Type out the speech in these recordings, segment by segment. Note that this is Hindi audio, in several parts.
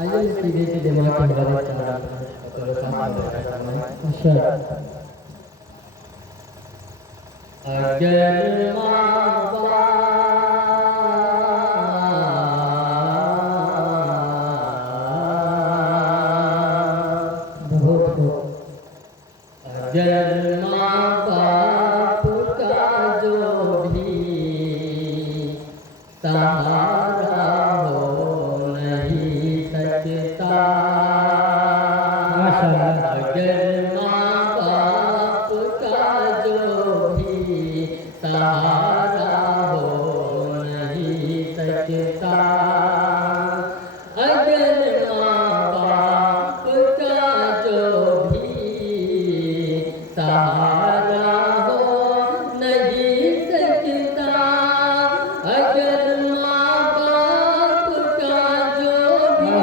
आइए सीधे सीधे माँ के हवाले अच्छा अगर माँ बहुत अगर माँ बाप का जो भी सहारा हो नहीं सकता अगर माँ बाप का जो भी सहारा हो नहीं सकता अगर माँ बाप का जो भी सहारा हो नहीं सकता अगर माँ बाप का जो भी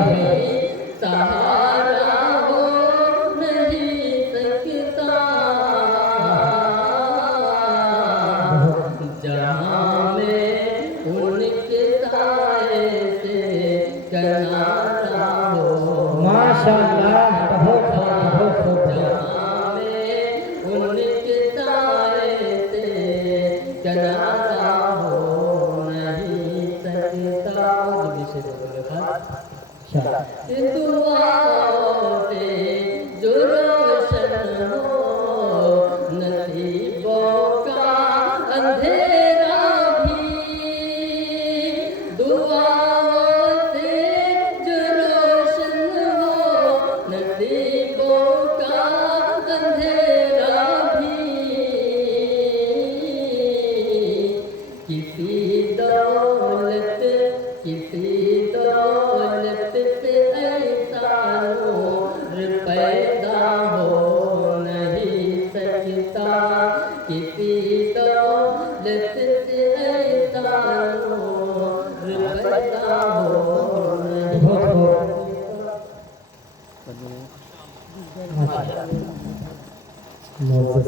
सहारा हो नहीं सकता जहाँ में उनके साए से किनारा हो माशाअल्लाह बहुत जहाँ में उनके साए से किनारा हो नहीं सकता दुआओं से जो रोशन हो नसीबों का अंधेरा भी दुआओं से जो रोशन हो नसीबों का अंधेरा भी किसी दौलत से ऐसा नूर पैदा हो नहीं सकता किसी दौलत से ऐसा नूर पैदा हो नहीं बहुत